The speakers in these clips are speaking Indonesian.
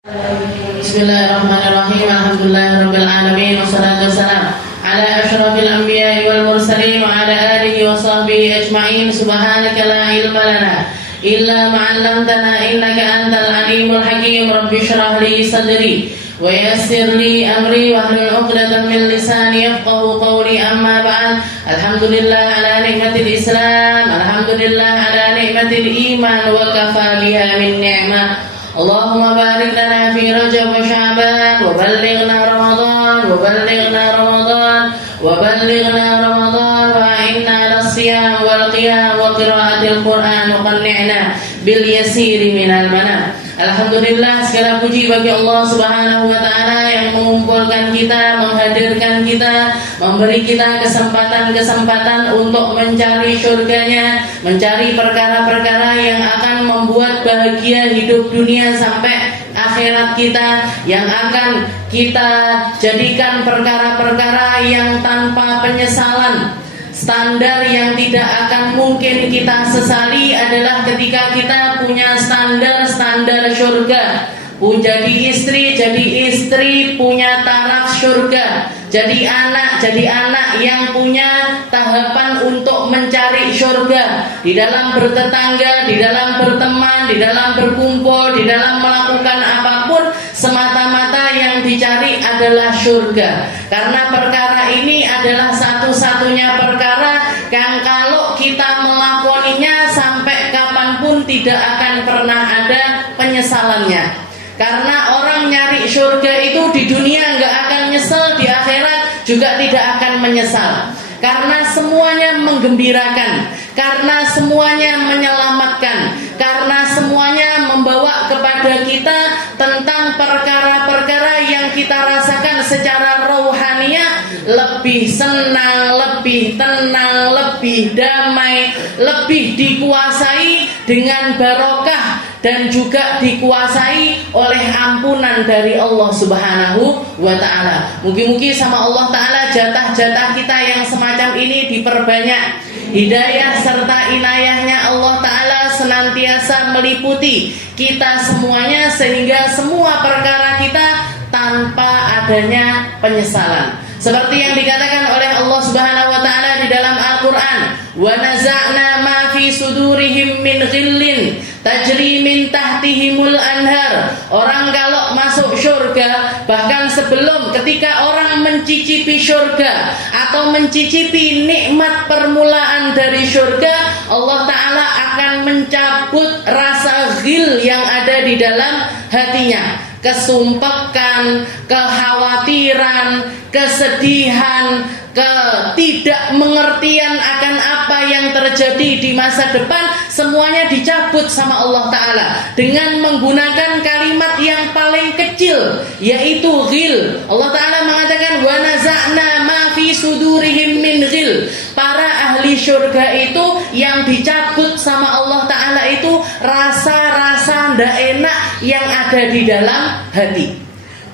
Bismillahirrahmanirrahim. Alhamdulillahirabbil alamin wassalatu wassalamu ala asyrafil anbiya'i wal mursalin wa ala alihi wa sahbihi ajma'in. Subhanaka la ilma lana illa ma 'allamtana innaka antal alimul hakim. Rabbi shrah li sadri wa yassir li amri wahlul 'uqdatam min lisani yafqahu qawli. Amma ba'd. Alhamdulillah ala ni'matil Islam, alhamdulillah ala ni'matil iman wa kafa biha min ni'mah. Allahumma barik lana fi Rajab wa Sya'ban wa ballighna Ramadan wa a'inna 'ala siyam wal qiyam wa qiraatil Qur'an wa qanni'na bil yasiri minal manam. Alhamdulillah, segala puji bagi Allah Subhanahu wa taala yang mengumpulkan kita, menghadirkan kita, memberi kita kesempatan untuk mencari surganya, mencari perkara-perkara yang akan membuat bahagia hidup dunia sampai akhirat kita, yang akan kita jadikan perkara-perkara yang tanpa penyesalan. Standar yang tidak akan mungkin kita sesali adalah ketika kita punya standar surga. Jadi istri punya taraf surga. Jadi anak yang punya tahapan untuk mencari surga. Di dalam bertetangga, di dalam berteman, di dalam berkumpul, di dalam melakukan apapun, semata-mata yang dicari adalah surga. Karena perkara ini adalah satu-satunya perkara yang kalau kita melakoninya sampai kapanpun tidak akan pernah ada penyesalannya. Karena orang nyari surga itu di dunia nggak akan nyesel, di akhirat juga tidak akan menyesal. Karena semuanya menggembirakan, karena semuanya menyelamatkan, karena semuanya membawa kepada kita tentang perkara-perkara yang kita rasakan secara rohaniyah, lebih senang, lebih tenang, lebih damai, lebih dikuasai dengan barokah, dan juga dikuasai oleh ampunan dari Allah Subhanahu wa ta'ala. Mugi-mugi sama Allah ta'ala jatah-jatah kita yang semacam ini diperbanyak. Hidayah serta inayahnya Allah ta'ala senantiasa meliputi kita semuanya, sehingga semua perkara kita tanpa adanya penyesalan. Seperti yang dikatakan oleh Allah Subhanahu wa ta'ala di dalam Al-Qur'an, "Wa naza'na ma fi sudurihim min ghillin tajri min tahtihimul anhar." Orang kalau masuk surga, bahkan sebelum ketika orang mencicipi surga atau mencicipi nikmat permulaan dari surga, Allah ta'ala akan mencabut rasa ghil yang ada di dalam hatinya. Kesumpekan, kekhawatiran, kesedihan, ketidakmengertian akan apa yang terjadi di masa depan, semuanya dicabut sama Allah ta'ala dengan menggunakan kalimat yang paling kecil, yaitu ghil. Allah ta'ala mengatakan, "Wa naza'na ma fi sudurihim min ghil." Para ahli surga itu yang dicabut sama Allah ta'ala itu rasa-rasa ndak enak yang ada di dalam hati.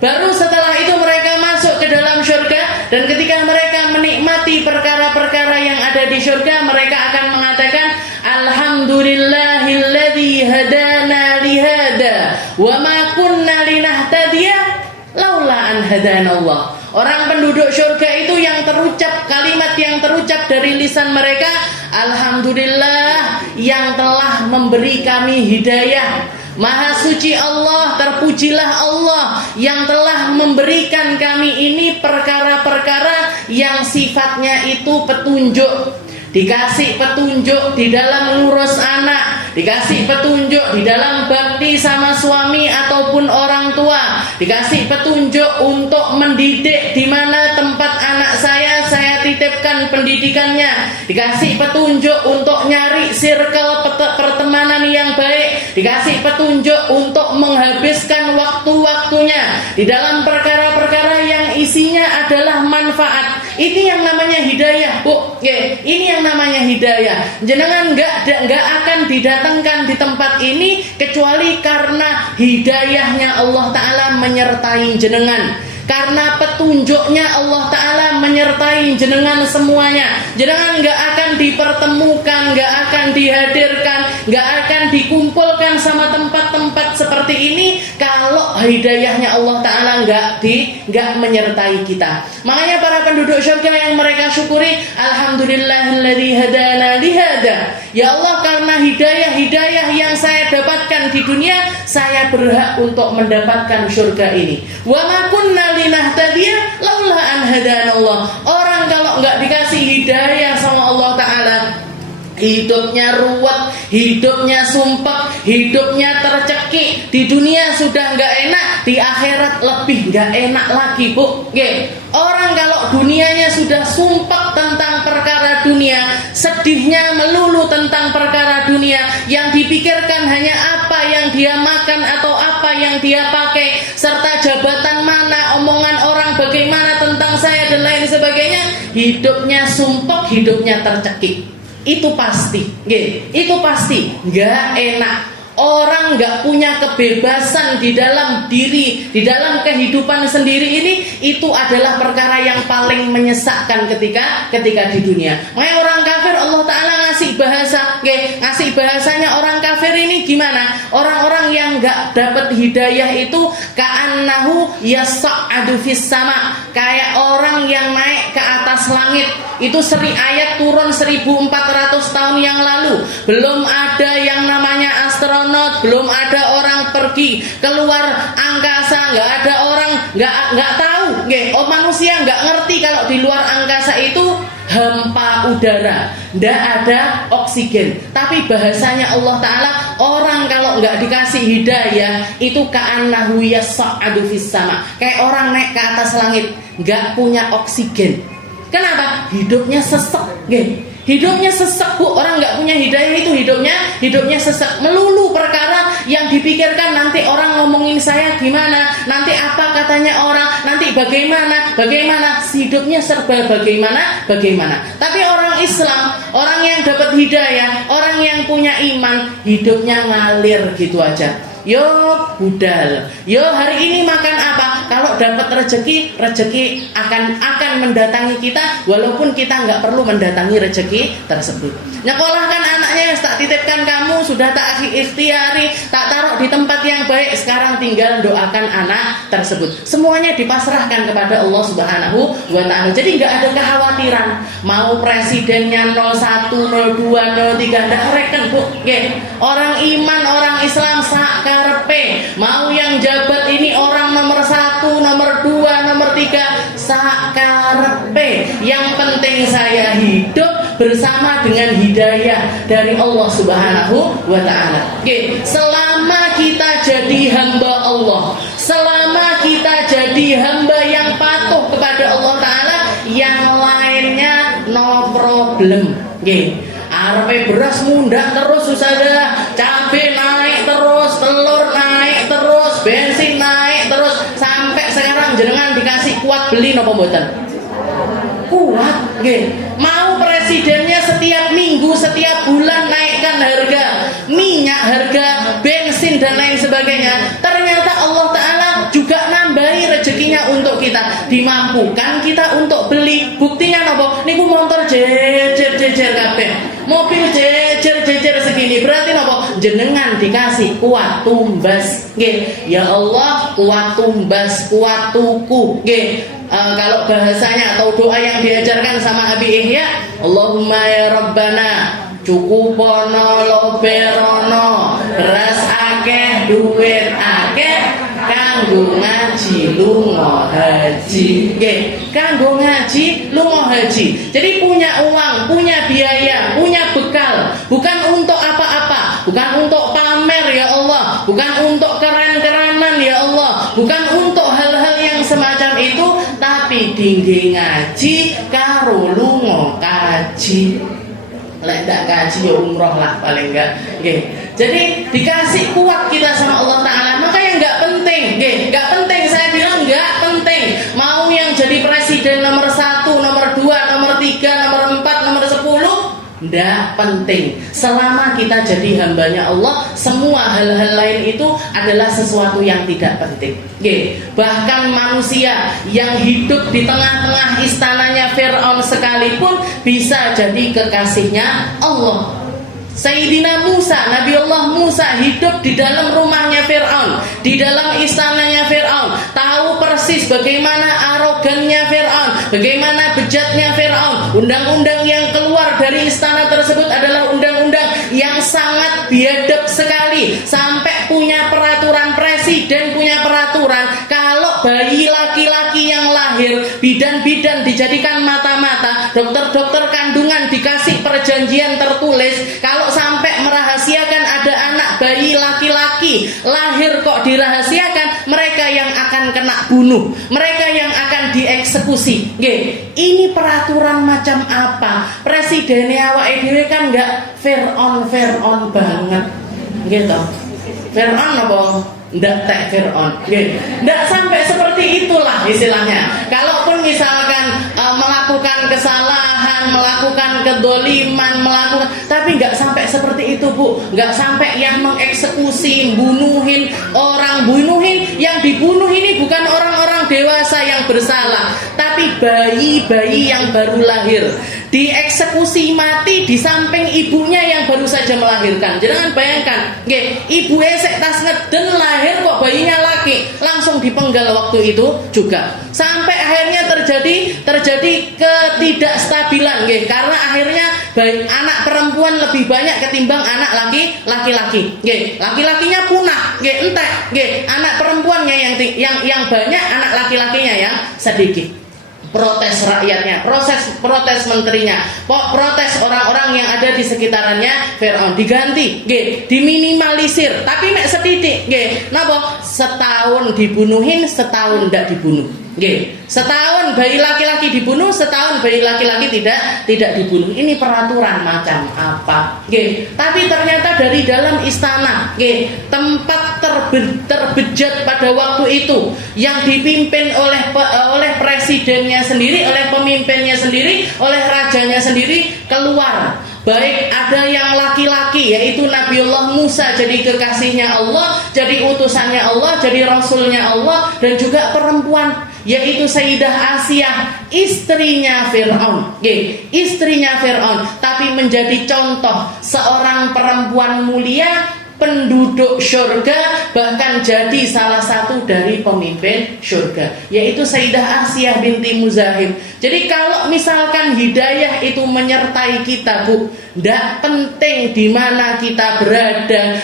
Baru setelah itu mereka masuk ke dalam surga, dan ketika mereka menikmati perkara-perkara yang ada di surga, mereka akan mengatakan, "Alhamdulillahilladzi hadana lihada wa ma kunna linahtadiya laula an hadanallah." Orang penduduk surga itu yang terucap, kalimat yang terucap dari lisan mereka, "Alhamdulillah yang telah memberi kami hidayah. Maha suci Allah, terpujilah Allah yang telah memberikan kami ini perkara-perkara yang sifatnya itu petunjuk." Dikasih petunjuk di dalam ngurus anak, dikasih petunjuk di dalam bakti sama suami ataupun orang tua, dikasih petunjuk untuk mendidik di mana tempat anak saya titipkan pendidikannya, dikasih petunjuk untuk nyari circle pertemanan yang baik, dikasih petunjuk untuk menghabiskan waktu-waktunya di dalam perkara-perkara yang isinya adalah manfaat. Ini yang namanya hidayah, Bu. Ini yang namanya hidayah. Jenengan enggak akan didatangkan di tempat ini kecuali karena hidayahnya Allah ta'ala menyertai jenengan. Karena petunjuknya Allah Ta'ala menyertai jenengan semuanya. Jenengan gak akan dipertemukan, gak akan dihadirkan, gak akan dikumpulkan sama tempat-tempat seperti ini kalau hidayahnya Allah Ta'ala nggak menyertai kita. Makanya para penduduk surga yang mereka syukuri, alhamdulillahilladzi hadana lihada. Ya Allah, karena hidayah yang saya dapatkan di dunia, saya berhak untuk mendapatkan surga ini. Wa ma kunna linahtadiya laula an hadanallah. Orang kalau nggak dikasih hidayah sama Allah Ta'ala, hidupnya ruwet, hidupnya sumpek, hidupnya tercekik. Di dunia sudah nggak enak, di akhirat lebih nggak enak lagi, Bu. Orang kalau dunianya sudah sumpek tentang perkara dunia, sedihnya melulu tentang perkara dunia, yang dipikirkan hanya apa yang dia makan atau apa yang dia pakai, serta jabatan mana, omongan orang bagaimana tentang saya dan lain sebagainya. Hidupnya sumpek, hidupnya tercekik. Itu pasti, itu pasti nggak enak. Orang nggak punya kebebasan di dalam diri, di dalam kehidupan sendiri ini, itu adalah perkara yang paling menyesakkan ketika di dunia. Makanya orang kafir Allah Ta'ala ngasih bahasa, ngasih bahasanya orang kafir ini gimana? Orang-orang yang nggak dapat hidayah itu ka'annahu yas'adu fis sama, kayak orang yang naik ke atas langit. Itu ayat turun 1400 tahun yang lalu. Belum ada yang namanya astronot, belum ada orang pergi keluar angkasa, nggak ada orang nggak tahu, manusia nggak ngerti kalau di luar angkasa itu hampa udara, nggak ada oksigen. Tapi bahasanya Allah Ta'ala, orang kalau nggak dikasih hidayah itu ka'annahu yas'adu fis sama, kayak orang naik ke atas langit, nggak punya oksigen. Kenapa? Hidupnya sesek, hidupnya sesek, Bu. Orang nggak punya hidayah itu hidupnya sesek, melulu perkara yang dipikirkan, nanti orang ngomongin saya gimana, nanti apa katanya orang, nanti bagaimana. Hidupnya serba bagaimana. Tapi orang Islam, orang yang dapat hidayah, orang yang punya iman, hidupnya ngalir gitu aja. Yo budal, yo hari ini makan apa? Kalau dapat rezeki akan mendatangi kita, walaupun kita nggak perlu mendatangi rezeki tersebut. Nyekolahkan anaknya yang tak titipkan kamu, sudah tak ikhtiari, tak taruh di tempat yang baik, sekarang tinggal doakan anak tersebut. Semuanya dipasrahkan kepada Allah Subhanahu wa Ta'ala. Jadi nggak ada kekhawatiran mau presidennya 01, 02, 03, ndak reken, Bu. Orang iman, orang Islam sakarepe, mau yang jabat ini orang nomor 1, nomor 2, nomor 3, sakarepe. Yang penting saya hidup bersama dengan hidayah dari Allah Subhanahu wa Ta'ala. Selama kita jadi hamba Allah, selama kita jadi hamba yang patuh kepada Allah Ta'ala, yang lainnya no problem. Arepe beras mundak terus, susah, cabai naik terus, telur naik terus, bensin naik terus, sampai sekarang jenengan dikasih kuat beli napa mboten? Kuat, mau presidennya setiap minggu, setiap bulan naikkan harga minyak, harga bensin dan lain sebagainya. Ternyata Allah Ta'ala juga nambahi rezekinya untuk kita, dimampukan kita untuk beli. Buktinya nopo? Niku motor jejer kabeh, mobil jejer segini. Berarti nopo? Jenengan dikasih kuat tumbas. Ya Allah, kuat tumbas, kuat tuku. Kalau bahasanya atau doa yang diajarkan sama Abi Ihya, Allahumma ya Rabbana cukupono loberono, beras akeh, duit akeh, kanggo ngaji lunga haji. Kanggo ngaji lunga haji. Jadi punya uang, punya biaya, punya bekal, bukan untuk apa-apa, bukan untuk pamer ya Allah, bukan untuk keren-kerenan ya Allah, bukan untuk hal-hal yang semacam itu, tapi dingge ngaji karo lunga kaji. Lek ndak kaji ya umroh lah paling enggak. Jadi dikasih kuat kita sama Allah Ta'ala. Makanya enggak penting, enggak penting, saya bilang enggak penting mau yang jadi presiden nomor 1, nomor 2, nomor 3, nomor 4, nomor 10, enggak penting. Selama kita jadi hambanya Allah, semua hal-hal lain itu adalah sesuatu yang tidak penting. Bahkan manusia yang hidup di tengah-tengah istananya Fir'aun sekalipun bisa jadi kekasihnya Allah. Sayyidina Musa, Nabi Allah Musa hidup di dalam rumahnya Fir'aun, di dalam istananya Fir'aun, tahu persis bagaimana arogannya Fir'aun, bagaimana bejatnya Fir'aun. Undang-undang yang keluar dari istana tersebut adalah undang-undang yang sangat biadab sekali, sampai punya peraturan, presiden punya peraturan, kalau bayi laki-laki yang lahir, bidan-bidan dijadikan mata-mata, dokter-dokter kandungan dikasih perjanjian tertulis, kalau sampai merahasiakan ada anak bayi laki-laki lahir kok dirahasiakan, mereka yang akan kena bunuh, mereka yang akan dieksekusi. Nggih, ini peraturan macam apa? Presidennya awake dhewe kan enggak Fir'aun banget. Gitu. Fir'aun apa? Ndak tek Fir'aun. Nggih. Ndak sampai seperti itulah istilahnya. Kalaupun misalkan melakukan kesalahan, melakukan kedoliman, tapi nggak sampai seperti itu, Bu. Nggak sampai yang mengeksekusi, bunuhin orang, yang dibunuh ini bukan orang-orang dewasa yang bersalah, tapi bayi-bayi yang baru lahir dieksekusi mati di samping ibunya yang baru saja melahirkan. Jangan bayangkan, ibu esek tas ngeden lahir kok bayinya laki, langsung dipenggal waktu itu juga. Sampai akhirnya terjadi ketidakstabilan, karena akhirnya anak perempuan lebih banyak ketimbang anak laki-laki. Laki-lakinya punah, entek. Anak perempuannya yang banyak, anak laki-lakinya yang sedikit. Protes rakyatnya, protes menterinya, protes orang-orang yang ada di sekitarannya Fir'aun, diganti, diminimalisir, tapi mek setitik, napa? Setahun dibunuhin, setahun ndak dibunuh. Setahun bayi laki-laki dibunuh, setahun bayi laki-laki tidak dibunuh. Ini peraturan macam apa? Tapi ternyata dari dalam istana, tempat terbejat pada waktu itu, yang dipimpin oleh presidennya sendiri, oleh pemimpinnya sendiri, oleh rajanya sendiri, keluar. Baik ada yang laki-laki, yaitu Nabiullah Musa, jadi kekasihnya Allah, jadi utusannya Allah, jadi rasulnya Allah, dan juga perempuan, yaitu Sayyidah Asiyah, istrinya Fir'aun. Istrinya Fir'aun, tapi menjadi contoh seorang perempuan mulia, penduduk syurga, bahkan jadi salah satu dari pemimpin syurga, yaitu Sayyidah Asiyah binti Muzahim. Jadi kalau misalkan hidayah itu menyertai kita, Bu, tidak penting di mana kita berada,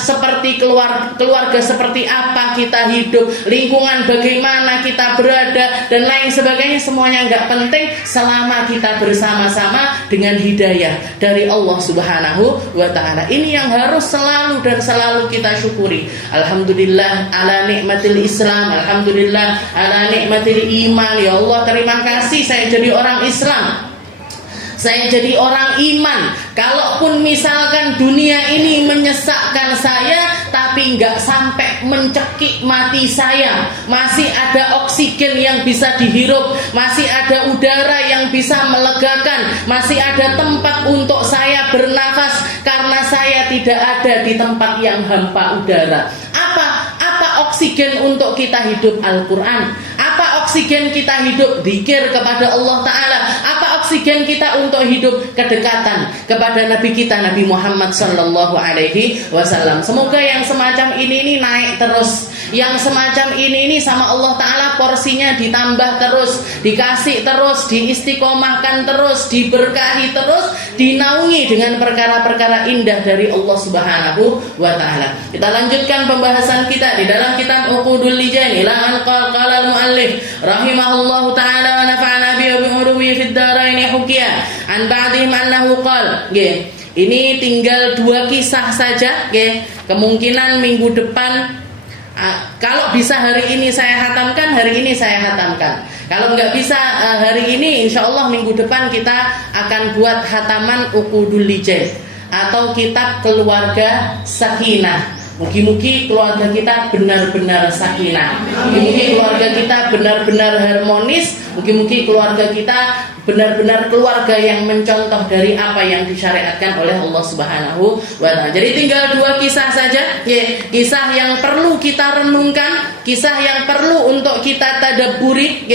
seperti keluarga seperti apa kita hidup, lingkungan bagaimana kita berada, dan lain sebagainya, semuanya nggak penting selama kita bersama-sama dengan hidayah dari Allah Subhanahu wa Ta'ala. Ini yang harus selalu kita syukuri. Alhamdulillah ala nikmatil Islam, alhamdulillah ala nikmatil iman. Ya Allah, terima kasih saya jadi orang Islam, saya jadi orang iman. Kalaupun misalkan dunia ini menyesakkan saya, tapi nggak sampai mencekik mati saya, masih ada oksigen yang bisa dihirup, masih ada udara yang bisa melegakan, masih ada tempat untuk saya bernafas, karena saya tidak ada di tempat yang hampa udara. Apa oksigen untuk kita hidup? Al-Quran. Apa oksigen kita hidup? Zikir kepada Allah Ta'ala. Apa oksigen kita untuk hidup? Kedekatan kepada Nabi kita, Nabi Muhammad Sallallahu Alaihi Wasallam. Semoga yang semacam ini naik terus, yang semacam ini sama Allah Ta'ala porsinya ditambah terus, dikasih terus, diistiqomahkan terus, diberkahi terus, dinaungi dengan perkara-perkara indah dari Allah Subhanahu wa Ta'ala. Kita lanjutkan pembahasan kita di dalam kitab Uqudul Lijan ila an qala al-muallif rahimahullahu ta'ala wa nafa'ana bi ulumi fid dharain hukiya an ba'dihim annahu qala. Ini tinggal 2 kisah saja, kemungkinan minggu depan, kalau bisa hari ini saya hatamkan, hari ini saya hatamkan. Kalau nggak bisa hari ini, insya Allah minggu depan kita akan buat hataman Uqudul Lijan atau kitab keluarga sakinah. Mugi-mugi keluarga kita benar-benar sakinah, mugi-mugi keluarga kita benar-benar harmonis, mugi-mugi keluarga kita benar-benar keluarga yang mencontoh dari apa yang disyariatkan oleh Allah Subhanahu wa taala. Jadi tinggal 2 kisah saja, kisah yang perlu kita renungkan, kisah yang perlu untuk kita tadabburi,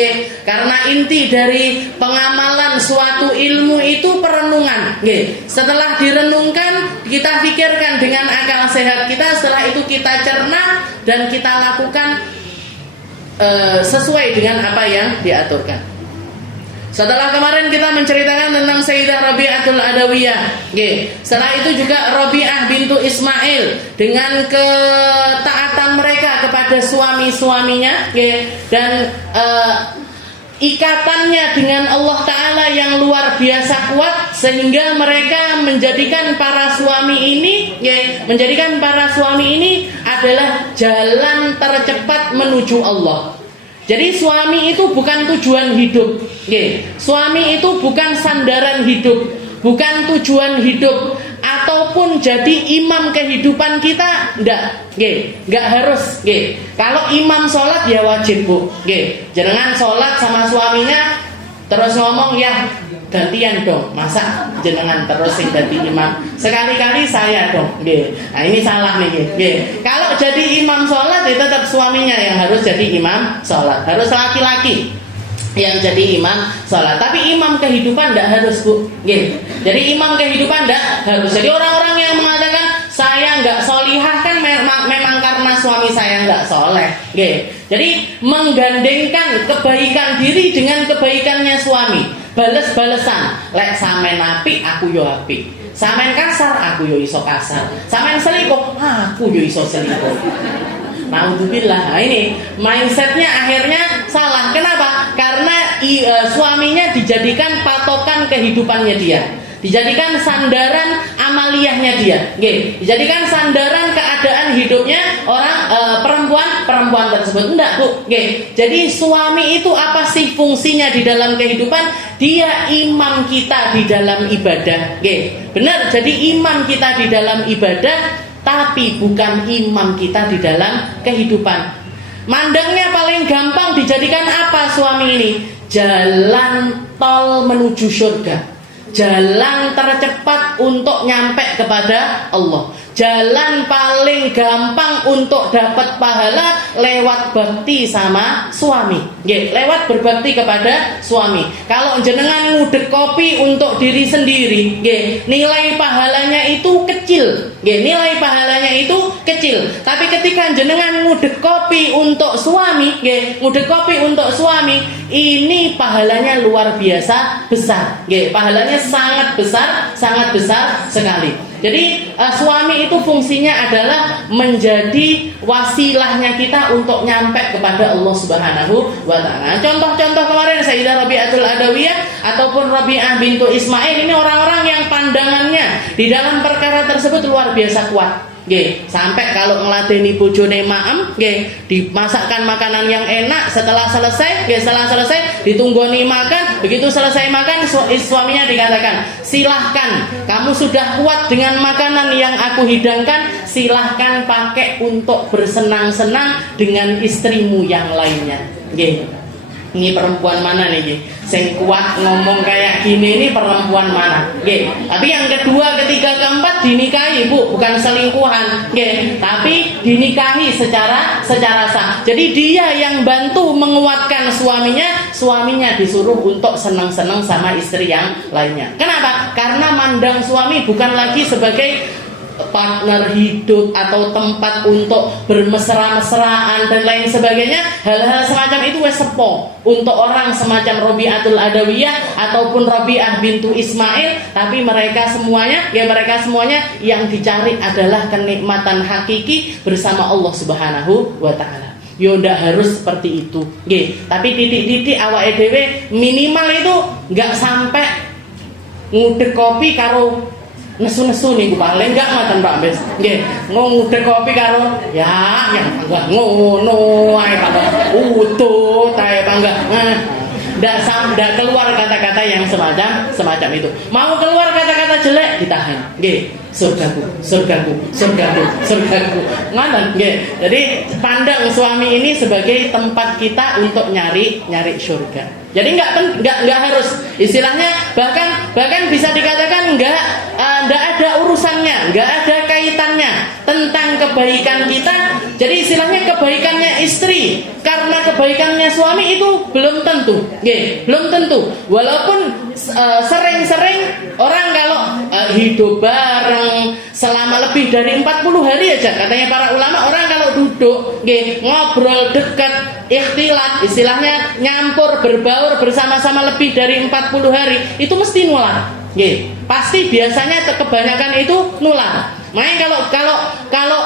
karena inti dari pengamalan suatu ilmu itu perenungan. Setelah direnungkan, kita pikirkan dengan akal sehat kita, setelah itu kita cerna dan kita lakukan sesuai dengan apa yang diaturkan. Setelah kemarin kita menceritakan tentang Sayyidah Rabi'atul Adawiyah, setelah itu juga Rabi'ah bintu Ismail dengan ketaatan mereka kepada suami-suaminya, dan ikatannya dengan Allah Ta'ala yang luar biasa kuat, sehingga mereka menjadikan para suami ini adalah jalan tercepat menuju Allah. Jadi suami itu bukan tujuan hidup, suami itu bukan sandaran hidup, bukan tujuan hidup, ataupun jadi imam kehidupan kita, enggak harus. Kalau imam sholat ya wajib, Bu. Jangan sholat sama suaminya terus ngomong, ya gantian dong, masa jenengan terus sing dadi imam, sekali-kali saya dong. Nah ini salah nih. Kalau jadi imam sholat itu tetap suaminya yang harus jadi imam sholat, harus laki-laki yang jadi imam sholat. Tapi imam kehidupan tidak harus, Bu. Jadi imam kehidupan tidak harus. Jadi orang-orang yang mengatakan saya nggak solihah kan memang karena suami saya nggak soleh. Jadi menggandengkan kebaikan diri dengan kebaikannya suami, bales-balesan. Lek samen apik aku yo apik, samen kasar aku yo iso kasar, samen selingkuh aku yo iso selingkuh. Naudzubillah. Ini mindsetnya akhirnya salah. Kenapa? Karena suaminya dijadikan patokan kehidupannya dia, dijadikan sandaran amaliyahnya dia, dijadikan sandaran keadaan hidupnya orang perempuan tersebut. Enggak, Bu. Jadi suami itu apa sih fungsinya di dalam kehidupan? Dia imam kita di dalam ibadah. Benar, jadi imam kita di dalam ibadah, tapi bukan imam kita di dalam kehidupan. Mandangnya paling gampang dijadikan apa suami ini? Jalan tol menuju surga, jalan tercepat untuk nyampe kepada Allah, jalan paling gampang untuk dapat pahala lewat bakti sama suami, lewat berbakti kepada suami. Kalau jenengan ngudek kopi untuk diri sendiri, nilai pahalanya itu kecil, nilai pahalanya itu kecil. Tapi ketika jenengan ngudek kopi untuk suami, ini pahalanya luar biasa besar, pahalanya sangat besar sekali. Jadi suami itu fungsinya adalah menjadi wasilahnya kita untuk nyampe kepada Allah Subhanahu wa taala. Contoh-contoh kemarin Sayyidah Rabi'atul Adawiyah ataupun Rabi'ah bintu Ismail, ini orang-orang yang pandangannya di dalam perkara tersebut luar biasa kuat. Sampai kalau ngeladeni bojone maem, dimasakkan makanan yang enak, setelah selesai ditunggoni makan, begitu selesai makan suaminya dikatakan, silahkan kamu sudah kuat dengan makanan yang aku hidangkan, silahkan pakai untuk bersenang-senang dengan istrimu yang lainnya. Ini perempuan mana nih? Sing kuat ngomong kayak gini, ini perempuan mana? Tapi yang kedua, ketiga, keempat dinikahi, Bu, bukan selingkuhan, tapi dinikahi secara sah. Jadi dia yang bantu menguatkan suaminya disuruh untuk senang-senang sama istri yang lainnya. Kenapa? Karena mandang suami bukan lagi sebagai partner hidup atau tempat untuk bermesra-mesraan dan lain sebagainya. Hal-hal semacam itu wes sepo untuk orang semacam Rabi'atul Adawiyah ataupun Rabi'ah bintu Ismail. Tapi mereka semuanya yang dicari adalah kenikmatan hakiki bersama Allah Subhanahu wa taala. Yo ndak harus seperti itu, tapi titik-titik awake dhewe minimal itu nggak sampai ngudek kopi karo nesu-nesu nih, paling enggak ngoten Pak Bes. Ngudek kopi karo ya yang enggak ngono ae Pak. Utut ae Pak enggak. Ndak keluar kata-kata yang semacam itu. Mau keluar kata-kata jelek ditahan. Nggih, surgaku, surgaku, surgaku, surgaku. Ngoten nggih. Jadi pandang suami ini sebagai tempat kita untuk nyari surga. Jadi nggak harus, istilahnya bahkan bisa dikatakan nggak ada urusannya, nggak ada kaitannya tentang kebaikan kita. Jadi istilahnya kebaikannya istri karena kebaikannya suami itu belum tentu, belum tentu. Walaupun sering-sering orang kalau hidup bareng selama lebih dari 40 hari aja, katanya para ulama, orang kalau duduk ngobrol dekat, ikhtilat, istilahnya nyampur berbaur bersama-sama lebih dari 40 hari itu mesti nular. Pasti biasanya kebanyakan itu nular. Makanya kalau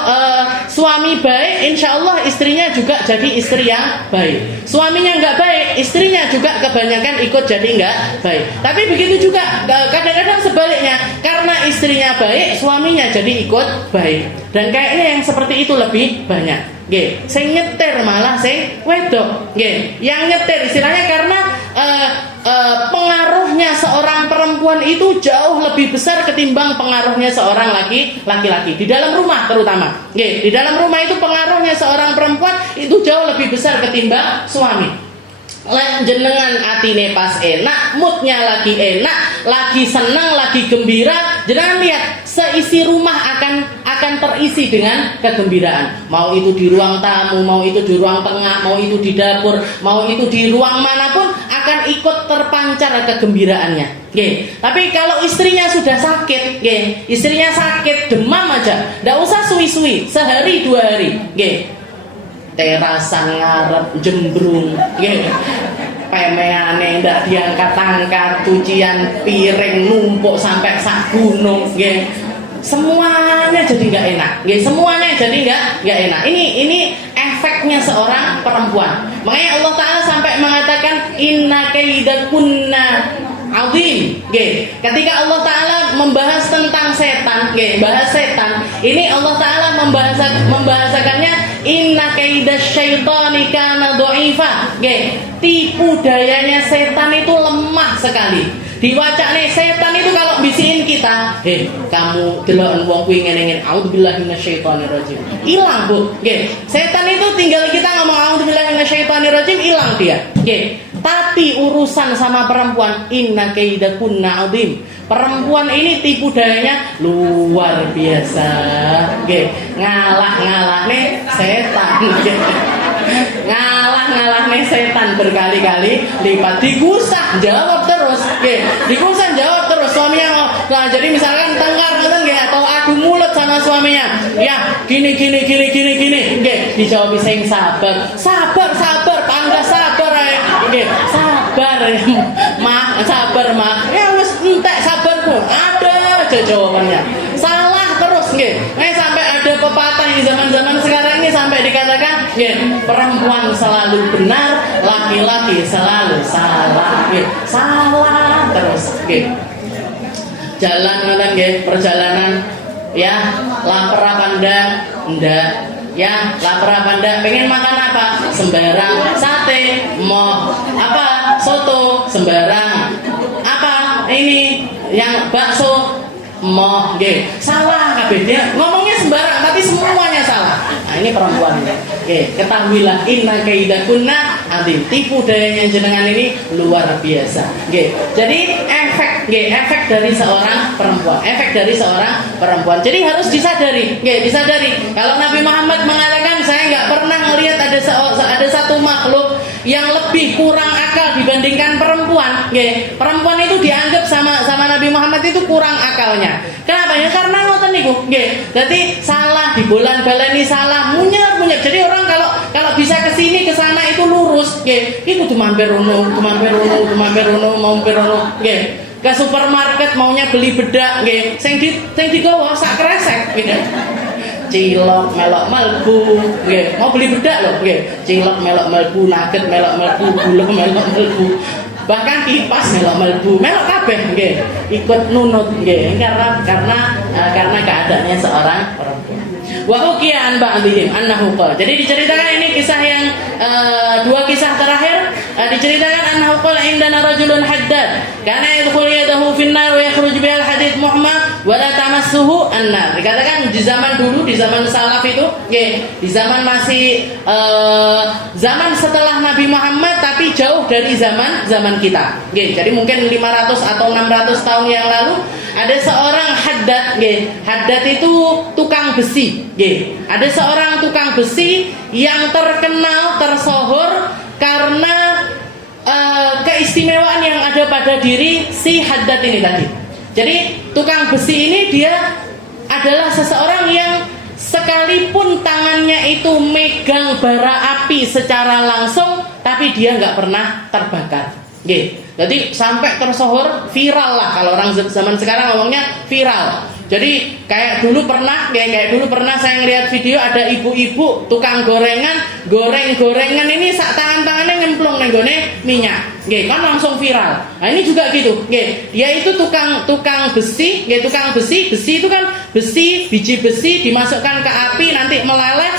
suami baik, insya Allah istrinya juga jadi istri yang baik. Suaminya nggak baik, istrinya juga kebanyakan ikut jadi nggak baik. Tapi begitu juga kadang-kadang sebaliknya, karena istrinya baik, suaminya jadi ikut baik. Dan kayaknya yang seperti itu lebih banyak. Sing nyetir malah sing wedok. Yang nyetir istilahnya karena pengaruhnya seorang perempuan itu jauh lebih besar ketimbang pengaruhnya seorang laki-laki di dalam rumah terutama. Di dalam rumah itu pengaruhnya seorang perempuan itu jauh lebih besar ketimbang suami. Jenengan atine pas enak, moodnya lagi enak, lagi senang, lagi gembira, jenengan lihat seisi rumah akan terisi dengan kegembiraan. Mau itu di ruang tamu, mau itu di ruang tengah, mau itu di dapur, mau itu di ruang manapun akan ikut terpancar kegembiraannya. Tapi kalau istrinya sudah sakit, istrinya sakit demam aja, ndak usah suwi-suwi, sehari 2 hari, terasan ngarep jembrung, pemeane ndak diangkat-angkat, cucian piring numpuk sampai sak gunung, semuanya jadi nggak enak, semuanya jadi nggak enak. Ini efeknya seorang perempuan. Makanya Allah Taala sampai mengatakan inna kaidakunna azim. Ketika Allah Taala membahas tentang setan, bahas setan, ini Allah Taala membahasakannya inna kaidasyaitani kana dha'ifa. Tipu dayanya setan itu lemah sekali. Diwacane setan itu kalau bisikin kita, kamu deloken wong kuwi ngene-ngene, auzubillahi minasyaitonirrajim. Hilang, Bu. Setan itu tinggal kita ngomong auzubillahi minasyaitonirrajim, hilang dia. Tapi urusan sama perempuan, inna kaidakunna azim. Perempuan ini tipu dayanya luar biasa. Ngalah-ngalahne setan. Ngalah-ngalahne setan berkali-kali lipat. Digusah jawab terus. Digusah jawab terus suaminya. Nah, jadi misalkan tengkar ngoten atau adu mulut sama suaminya. Ya, gini. Dijawab sing sabar. Sabar, pangga sabar ae. Sabar mah. Ya wis entek sabarku. Ada aja jawabannya. Salah terus sampai ada pepatah di zaman-zaman sekarang ini sampai dikatakan perempuan selalu benar, laki-laki selalu salah. Salah terus. Jalan perjalanan ya, lapar apa ndak? Ya, lapar apa ndak? Pengen makan apa? Sembarang. Sate, mau apa? Soto, sembarang. Apa? Ini yang bakso, mau salah kabeh. Dia ngomongnya sembarang tapi semuanya salah. Nah, ini perempuan. Ketahuilah inna kaidakunna azim. Tipu dayanya jenengan ini luar biasa. Jadi efek dari seorang perempuan. Jadi harus disadari. Kalau Nabi Muhammad mengatakan saya nggak pernah melihat ada satu makhluk yang lebih kurang akal dibandingkan perempuan. Perempuan itu dianggap sama Nabi Muhammad itu kurang akalnya. Kenapa? Ya karena ngoten niku. Jadi salah dibolan-balani, salah munyer. Jadi orang kalau bisa ke sini ke sana itu lurus. Iku kudu mampir ono. Ke supermarket maunya beli bedak, sing digawa sak kresek, cilok melok melbu, mau beli bedak loh, cilok melok melbu, nugget melok melbu, gula melok melbu, bahkan kipas melok melbu, melok kabeh, ikut nunut, karena keadaannya seorang perempuan. Wa ukiyan ba'dihim annahu qala. Jadi diceritakan ini kisah yang 2 kisah terakhir, diceritakan annahu faqala indana rajulun haddad kana yadkhulu yadahu finnar wa yakhruju bihal hadid muhma wa la tamassuhu annar. Dikatakan di zaman dulu, di zaman salaf itu, di zaman masih zaman setelah Nabi Muhammad tapi jauh dari zaman kita. Jadi mungkin 500 atau 600 tahun yang lalu ada seorang haddad. Haddad itu tukang besi. Ada seorang tukang besi yang terkenal, tersohor karena keistimewaan yang ada pada diri si haddad ini tadi. Jadi tukang besi ini dia adalah seseorang yang sekalipun tangannya itu megang bara api secara langsung, tapi dia nggak pernah terbakar. Jadi sampai tersohor, viral lah kalau orang zaman sekarang ngomongnya viral. Jadi kayak dulu pernah saya ngeliat video ada ibu-ibu tukang goreng-gorengan ini sak tangannya nyemplung nenggone minyak. Kan langsung viral. Nah ini juga gitu. Dia itu tukang besi, besi itu kan biji besi dimasukkan ke api nanti meleleh,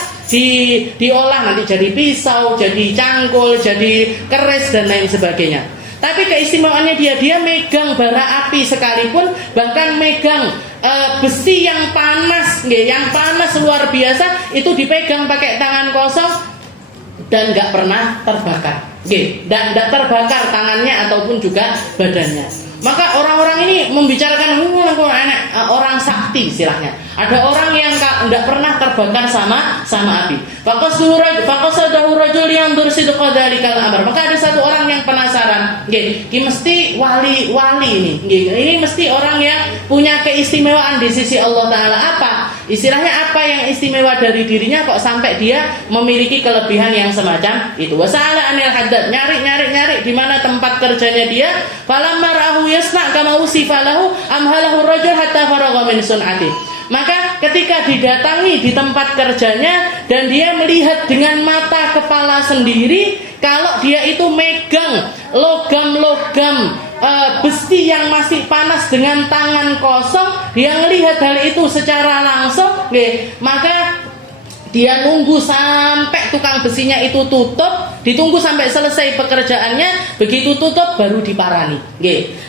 diolah nanti jadi pisau, jadi cangkul, jadi keris dan lain sebagainya. Tapi keistimewaannya dia megang bara api sekalipun, bahkan megang besi yang panas luar biasa, itu dipegang pakai tangan kosong dan nggak pernah terbakar. Dan nggak terbakar tangannya ataupun juga badannya. Maka orang-orang ini membicarakan orang sakti istilahnya. Ada orang yang tidak pernah terbakar sama api. Faqasadahu rajul yang dursidqa dzalikal amr. Maka ada satu orang yang penasaran. Ini mesti wali ini. Ini mesti orang yang punya keistimewaan di sisi Allah Taala. Apa? Istilahnya apa yang istimewa dari dirinya kok sampai dia memiliki kelebihan yang semacam itu. Wasa'ala anil haddad. Nyari di mana tempat kerjanya dia. Falamma ra'ahu yasna kama usifa lahu amhalahu rajul hatta faragha min sun'ati. Maka ketika didatangi di tempat kerjanya dan dia melihat dengan mata kepala sendiri kalau dia itu megang logam besi yang masih panas dengan tangan kosong, dia melihat hal itu secara langsung, maka dia nunggu sampai tukang besinya itu tutup, ditunggu sampai selesai pekerjaannya, begitu tutup baru diparani.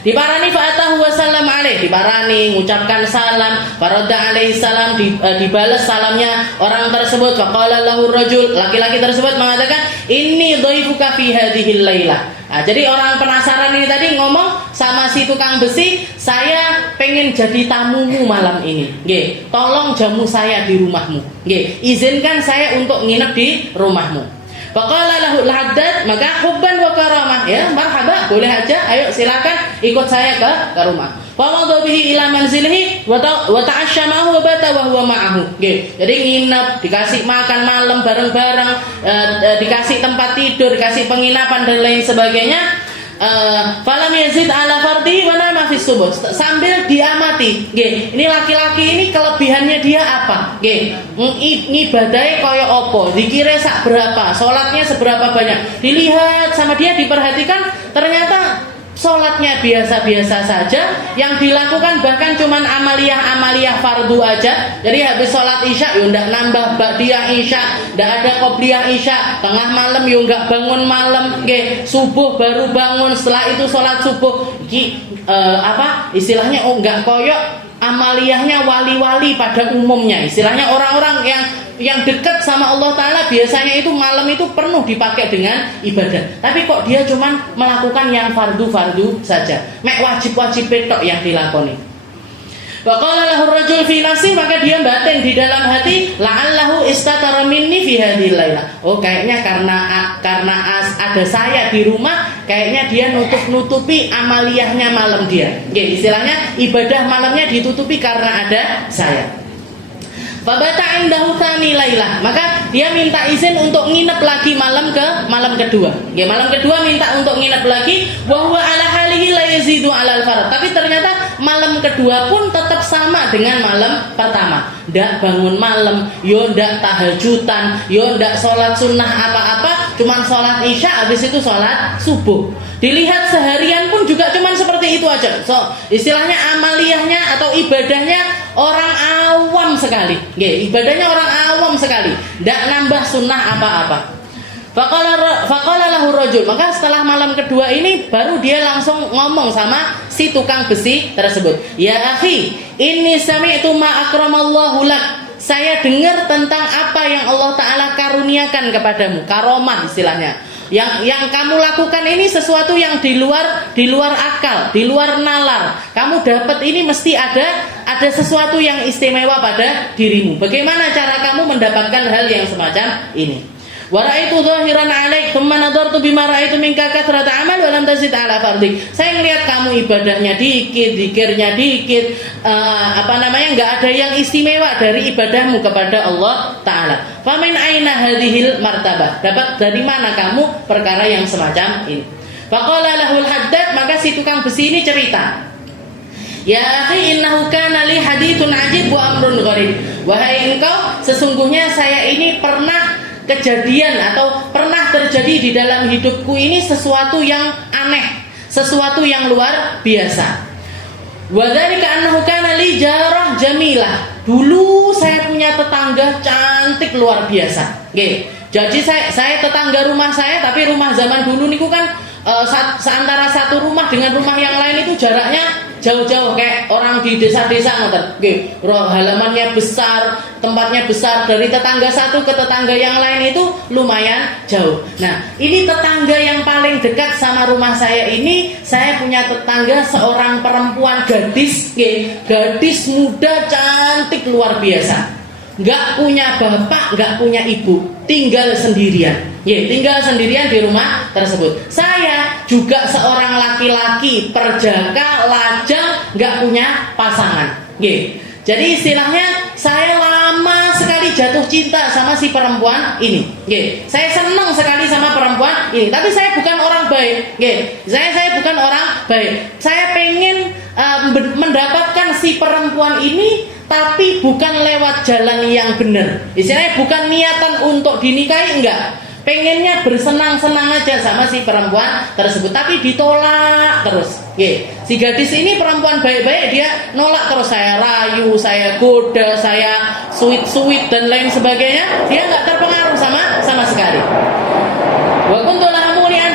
Diparani fa'atahu wa sallam alaih, diparani, mengucapkan salam, faradda alaihi salam, dibalas salamnya orang tersebut. Faqala lahu rajul, laki-laki tersebut mengatakan, "Inni dhaifuka fi hadhil lailah." Nah, jadi orang penasaran ini tadi ngomong sama si tukang besi, saya pengen jadi tamumu malam ini. Tolong jamu saya di rumahmu. Izinkan saya untuk nginep di rumahmu. Faqala lahu al-haddad, maka hubban wa karamah, ya, marhaba, boleh aja, ayo silakan ikut saya ke rumah. Fawadha bihi ila manzilihi wa ta'asyamahu wa bata wa huwa ma'ahu. Jadi nginep, dikasih makan malam bareng-bareng, dikasih tempat tidur, dikasih penginapan dan lain sebagainya. Falam yazid ala fardi wa nama fi subuh, sambil diamati. Ini laki-laki ini kelebihannya dia apa? Ngibadahe kaya apa? Dikira sak berapa? Salatnya seberapa banyak? Dilihat sama dia, diperhatikan, ternyata sholatnya biasa-biasa saja, yang dilakukan bahkan cuman amaliyah fardu aja. Jadi habis sholat isya yo ndak nambah ba'diyah isya, ndak ada qobliyah isya, tengah malam yo nggak bangun malam, subuh baru bangun, setelah itu sholat subuh. Istilahnya nggak koyok amaliyahnya wali-wali pada umumnya. Istilahnya orang-orang yang dekat sama Allah Ta'ala biasanya itu malam itu penuh dipakai dengan ibadah. Tapi kok dia cuman melakukan yang fardu-fardu saja, mek wajib-wajib petok yang dilakoni. Wa qala lahu rajul fi nafsi, maka dia batin di dalam hati, la'allahu istatara minni fi hadhil lailah. Oh, kayaknya karena ada saya di rumah, kayaknya dia nutupi amaliyahnya malam dia. Istilahnya ibadah malamnya ditutupi karena ada saya. Fabata indahu tsani lailah, maka dia minta izin untuk nginep lagi malam kedua. Malam kedua minta untuk nginep lagi, wa huwa ala halihi la yazidu ala al-farad. Tapi ternyata malam kedua pun tetap sama dengan malam pertama. Ndak bangun malam, yo ndak tahajudan, yo ndak sholat sunnah apa-apa, cuman sholat isya, habis itu sholat subuh. Dilihat seharian pun juga cuman seperti itu aja. So, istilahnya amaliyahnya atau ibadahnya orang awam sekali. Ibadahnya orang awam sekali, ndak nambah sunnah apa-apa. Faqala lahu rajul, maka setelah malam kedua ini baru dia langsung ngomong sama si tukang besi tersebut. Ya akhi, inni sami'tu ma akramallahu lak. Saya dengar tentang apa yang Allah Ta'ala karuniakan kepadamu, karomah istilahnya. Yang kamu lakukan ini sesuatu yang di luar akal, di luar nalar. Kamu dapat ini mesti ada sesuatu yang istimewa pada dirimu. Bagaimana cara kamu mendapatkan hal yang semacam ini? Wa ra'aitu dhahiran 'alaik thumma nadartu bima ra'aitu minka kathrata 'amal wa lam tazid 'ala fardik. Saya melihat kamu ibadahnya dikit, zikirnya dikit, enggak ada yang istimewa dari ibadahmu kepada Allah Ta'ala. Fa min aina hadhil martabah? Dapat dari mana kamu perkara yang semacam ini? Faqala lahul haddad, maka si tukang besi ini cerita. Ya akhi, innahu kana li hadithun ajib wa amrun gharib. Wahai engkau, sesungguhnya saya ini pernah kejadian atau pernah terjadi di dalam hidupku ini sesuatu yang aneh, sesuatu yang luar biasa. Wa dzalika annahu kana li jarah jamilah. Dulu saya punya tetangga cantik luar biasa. Nggih. Jadi saya tetangga rumah saya, tapi rumah zaman dulu niku kan seantara satu rumah dengan rumah yang lain itu jaraknya jauh-jauh kayak orang di desa-desa ngoten. Nggih, halamannya besar, tempatnya besar, dari tetangga satu ke tetangga yang lain itu lumayan jauh. Nah, ini tetangga yang paling dekat sama rumah saya ini, saya punya tetangga seorang perempuan gadis, gadis muda cantik luar biasa. Nggak punya bapak, nggak punya ibu, tinggal sendirian. Tinggal sendirian di rumah tersebut. Saya juga seorang laki-laki perjaka, lajang, nggak punya pasangan. Jadi istilahnya saya lama sekali jatuh cinta sama si perempuan ini. Saya senang sekali sama perempuan ini. Tapi saya bukan orang baik. Saya bukan orang baik. Saya pengen mendapatkan si perempuan ini, tapi bukan lewat jalan yang benar. Istilahnya bukan niatan untuk dinikahi, enggak. Pengennya bersenang-senang aja sama si perempuan tersebut, tapi ditolak terus. Si gadis ini perempuan baik-baik, dia nolak terus. Saya rayu, saya goda, saya sweet dan lain sebagainya, dia nggak terpengaruh sama sekali. Wa kuntu laha mulian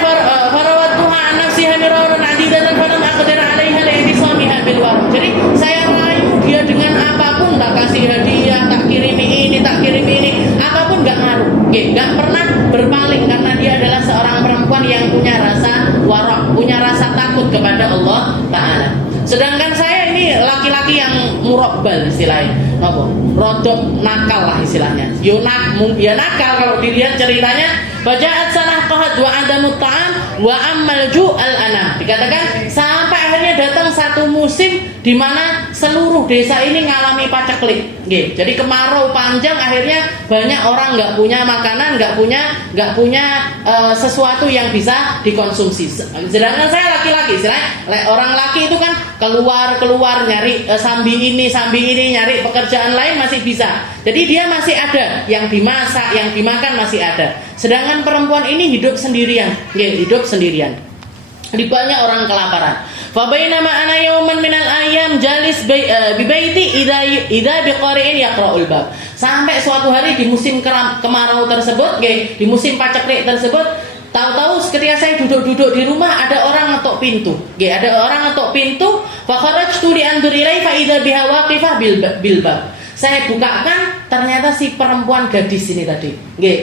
farawatuha an nafsiha miraran adidatan falam aqdir 'alaiha li'tisamiha bil warq. Jadi saya rayu dia dengan apapun, tak kasih hadiah, tak kirimi ini, tak kirimi ini, apapun nggak ngaruh. Nggak pernah berpaling karena dia adalah seorang perempuan yang punya rasa waraq, punya rasa takut kepada Allah Ta'ala. Sedangkan saya ini laki-laki yang murabbal istilahnya, rodok nakal lah istilahnya. Ya nakal kalau dilihat ceritanya. Faja'at sanah qahat wa adamut ta'am wa ammal ju'al anam. Dikatakan sampai akhirnya datang satu musim di mana seluruh desa ini ngalami paceklik. Jadi kemarau panjang, akhirnya banyak orang nggak punya makanan, nggak punya sesuatu yang bisa dikonsumsi. Sedangkan saya laki-laki, orang laki itu kan keluar nyari sambi ini nyari pekerjaan lain masih bisa. Jadi dia masih ada yang dimasak, yang dimakan masih ada. Sedangkan perempuan ini hidup sendirian. Di banyak orang kelaparan. Fa bainama ana yawman minal ayyam jalis bi baiti idza biqari'in yaqra'ul bab. Sampai suatu hari di musim kemarau tersebut, di musim paceklik tersebut, tahu-tahu ketika saya duduk-duduk di rumah ada orang ngetok pintu. Ada orang ngetok pintu, fa kharajtu li andur ilai fa idza biha waqifah bil bab. Saya bukakan, ternyata si perempuan gadis ini tadi,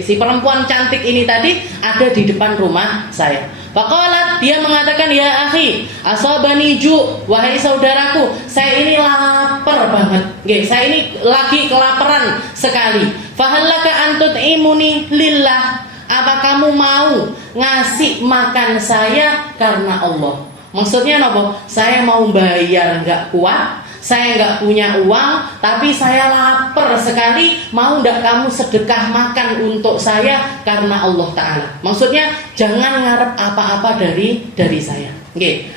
si perempuan cantik ini tadi ada di depan rumah saya. Faqalat, dia mengatakan, ya akhi, asabani ju, wahai saudaraku, saya ini lapar banget. Saya ini lagi kelaparan sekali. Fahallaka antut'imuni lillah. Apa kamu mau ngasih makan saya karena Allah? Maksudnya apa? Saya mau bayar nggak kuat, saya nggak punya uang, tapi saya lapar sekali. Mau nggak kamu sedekah makan untuk saya karena Allah Ta'ala? Maksudnya jangan ngarep apa-apa dari saya.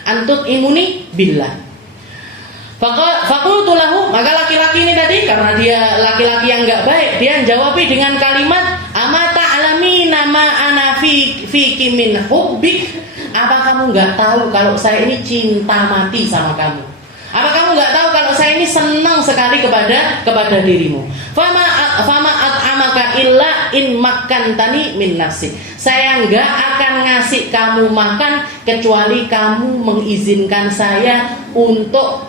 Antut imuni billah. Fakultu lahu, maka laki-laki ini tadi, karena dia laki-laki yang nggak baik, dia jawabi dengan kalimat ama ta'lamina ma ana fiki min hubbik. Apa kamu nggak tahu kalau saya ini cinta mati sama kamu? Apa kamu nggak tahu kalau saya ini senang sekali kepada dirimu? Fama ta'amaka illa in makkantani min nafsi. Saya enggak akan ngasih kamu makan kecuali kamu mengizinkan saya untuk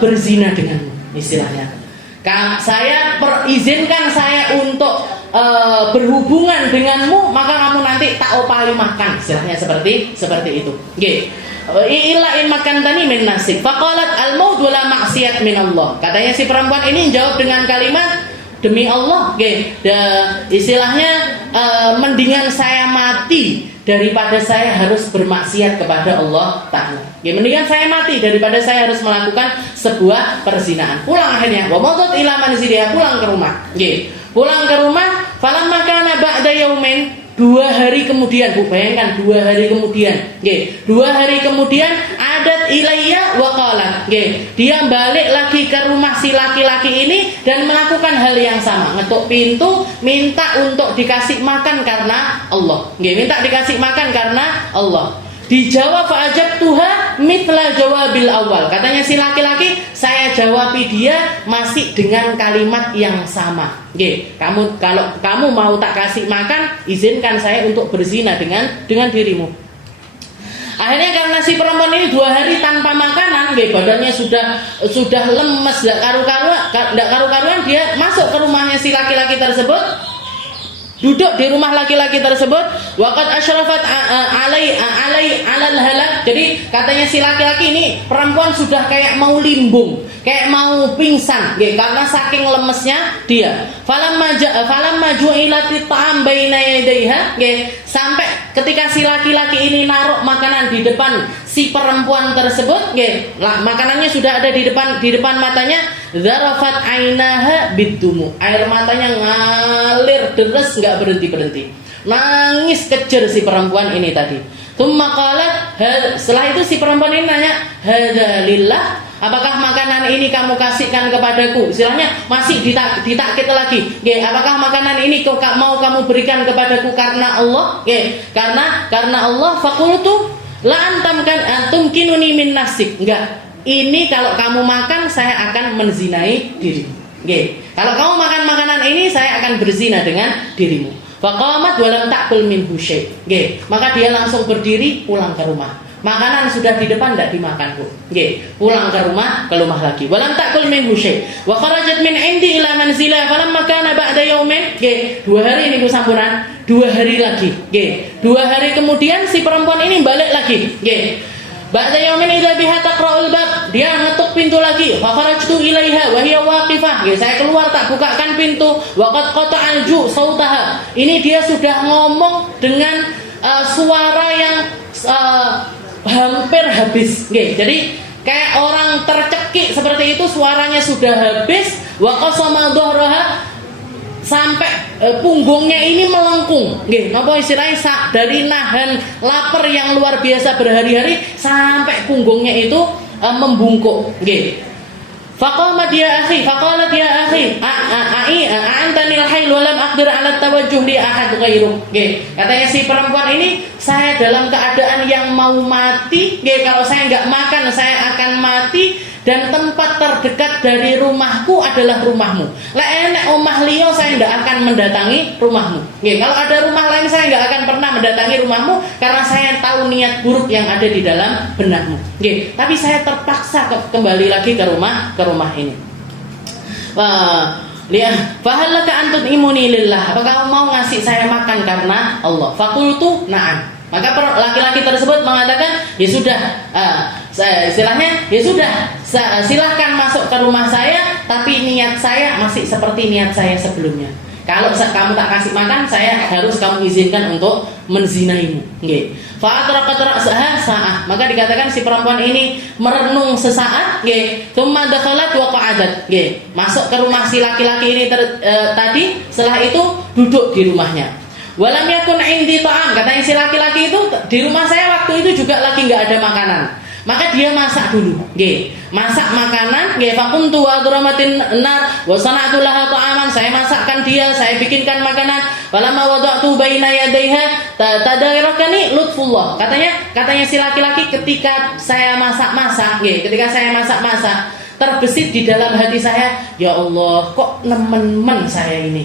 berzina denganmu, istilahnya. Saya izinkan saya untuk berhubungan denganmu, maka kamu nanti tak opali makan, istilahnya seperti itu. Nggih. Illa in makantani min nasib. Faqalat al-maut wala maksiat min Allah. Katanya si perempuan ini jawab dengan kalimat demi Allah, nggih. Istilahnya mendingan saya mati daripada saya harus bermaksiat kepada Allah Ta'ala. Ya, mendingan saya mati daripada saya harus melakukan sebuah perzinahan. Pulang akhirnya. Wa madat ila manziliha, pulang ke rumah. Nggih. Pulang ke rumah, falamma kana ba'da yaumin, 2 hari kemudian, Bu, bayangkan 2 hari kemudian. Nggih. 2 hari kemudian adat ilayya wa qalat. Nggih. Dia balik lagi ke rumah si laki-laki ini dan melakukan hal yang sama. Ngetuk pintu, minta untuk dikasih makan karena Allah. Nggih, minta dikasih makan karena Allah. Dijawab fa'ajabtuha mithla jawabil awal. Katanya si laki-laki, saya jawabi dia masih dengan kalimat yang sama. Nggih, kalau kamu mau tak kasih makan, izinkan saya untuk berzina dengan dirimu. Akhirnya karena si perempuan ini 2 hari tanpa makanan, nggih, badannya sudah lemes, enggak karu-karuan, dia masuk ke rumahnya si laki-laki tersebut. Duduk di rumah laki-laki tersebut, waqad asyrafat alal halak. Jadi katanya si laki-laki ini, perempuan sudah kayak mau limbung, kayak mau pingsan, karena saking lemesnya dia. Falamma ju'ilat ta'am baina yadayha, sampai ketika si laki-laki ini naruh makanan di depan si perempuan tersebut, makanannya sudah ada di depan matanya, zarafat ainaha bidumu, air matanya ngalir deres enggak berhenti. Nangis kejer si perempuan ini tadi. Tsumma qalat, setelah itu si perempuan ini nanya, hadza lillah, apakah makanan ini kamu kasihkan kepadaku? Istilahnya masih ditakkit lagi. Apakah makanan ini mau kamu berikan kepadaku karena Allah? Karena Allah. Faqultu la antum kinuni min nafsik. Enggak. Ini kalau kamu makan saya akan menzinai dirimu. Kalau kamu makan makanan ini saya akan berzina dengan dirimu. Faqamat wa lam ta'kul minhu syai'. Maka dia langsung berdiri pulang ke rumah. Makanan sudah di depan tidak dimakan, Bu. Pulang ke rumah lagi. Wa lam ta'kul minhu syai'. Wa kharajat min 'indi ila manziliha falamma kana ba'da yaumin. 2 hari ini Bu sampuran, 2 hari lagi. 2 hari kemudian si perempuan ini balik lagi. Ba'da yaumin idza biha taqra'ul bab, dia ngetuk pintu lagi. Fa kharajtu ilaiha wa hiya waqifah. Saya keluar tak bukakan pintu. Wa qad qata'al ju' sautaha. Ini dia sudah ngomong dengan suara yang hampir habis. Jadi kayak orang tercekik seperti itu, suaranya sudah habis. Wa qasama dhahraha, sampai punggungnya ini melengkung. Apa istilahnya, dari nahan lapar yang luar biasa berhari-hari sampai punggungnya itu membungkuk. Faqalat ya akhi, a'antanil hayl wa lam aqdir 'ala tawajjuh li ahad ghairuk. Katanya si perempuan ini, saya dalam keadaan yang mau mati. Kalau saya enggak makan saya akan mati. Dan tempat terdekat dari rumahku adalah rumahmu. Lek enek omah liya saya tidak akan mendatangi rumahmu. Kalau ada rumah lain saya tidak akan pernah mendatangi rumahmu karena saya tahu niat buruk yang ada di dalam benakmu. Tapi saya terpaksa kembali lagi ke rumah ini. Fahallaka antut imuni lillah. Apakah kamu mau ngasih saya makan karena Allah? Faqultu na'am. Maka laki-laki tersebut mengatakan, ya sudah, istilahnya ya sudah, silahkan masuk ke rumah saya, tapi niat saya masih seperti niat saya sebelumnya. Kalau kamu tak kasih makan, saya harus kamu izinkan untuk menzinaimu. Fa'atraqat ra'saha sa'ah. Maka dikatakan si perempuan ini merenung sesaat, tsumma dakhalat wa qa'adat. Masuk ke rumah si laki-laki ini tadi, setelah itu duduk di rumahnya. Walam yakun indi ta'am, katanya si laki-laki itu, di rumah saya waktu itu juga lagi enggak ada makanan. Maka dia masak dulu, masak makanan, faqumtu wa adramatin nar wa sana'tu laha ta'aman, saya masakkan dia, saya bikinkan makanan. Walamma wada'tu baina yadayha tadarakani lutfullah. Katanya si laki-laki ketika saya masak-masak, terbesit di dalam hati saya, ya Allah, kok nemen-men saya ini,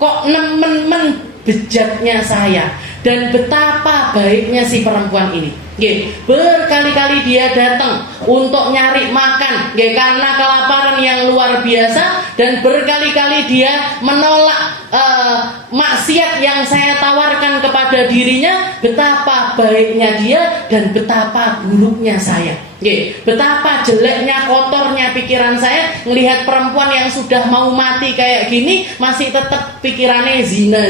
kok nemen-men bejatnya saya, dan betapa baiknya si perempuan ini. Berkali-kali dia datang untuk nyari makan karena kelaparan yang luar biasa, dan berkali-kali dia menolak maksiat yang saya tawarkan kepada dirinya. Betapa baiknya dia dan betapa buruknya saya. Betapa jeleknya, kotornya pikiran saya melihat perempuan yang sudah mau mati kayak gini masih tetap pikirannya zina,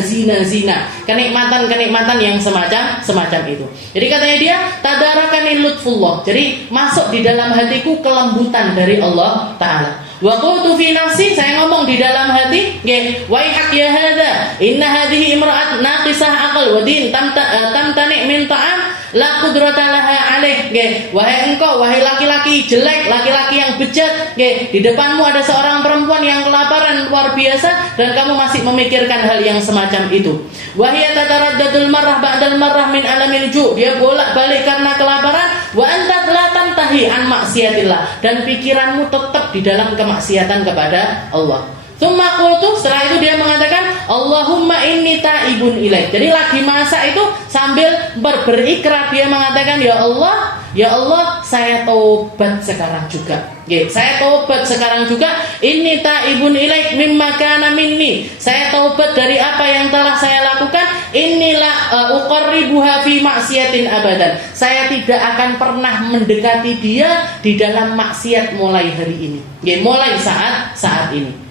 kenikmatan yang semacam itu. Jadi katanya dia, tadarakani lutfullah. Jadi masuk di dalam hatiku kelembutan dari Allah Ta'ala. Wa qultu fi nafsi, saya ngomong di dalam hati, waihak ya hadza, inna hadhihi imra'at naqisah aql wa din tamtani min ta'am la qudrata laha alaih. Wahai engkau, wahai laki-laki jelek, laki-laki yang bejat, di depanmu ada seorang perempuan yang kelaparan luar biasa dan kamu masih memikirkan hal yang semacam itu. Wahia tataraddadul marrah ba'dal marrah min alamil ju', dia bolak-balik karena kelaparan. Wa anta la tantahi an maksiatillah, dan pikiranmu tetap di dalam kemaksiatan kepada Allah. Tsumma qultu, setelah itu dia mengatakan, Allahumma inni ta'ibun ilaik. Jadi lagi masak itu sambil berikrar dia mengatakan, ya Allah, saya taubat sekarang juga. Saya taubat sekarang juga. Inni ta'ibun ilaik mimma kana minni. Saya taubat dari apa yang telah saya lakukan. Inilah uqarribuha fi maksiatin abadan. Saya tidak akan pernah mendekati dia di dalam maksiat mulai hari ini. Mulai saat ini.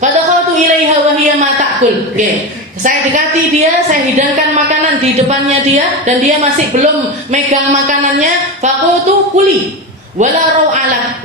Fadakhaltu ilaiha wa hiya ma ta'kul. Saya dekati dia, saya hidangkan makanan di depannya dia dan dia masih belum megang makanannya. Faqultu kuli wala rau'alak.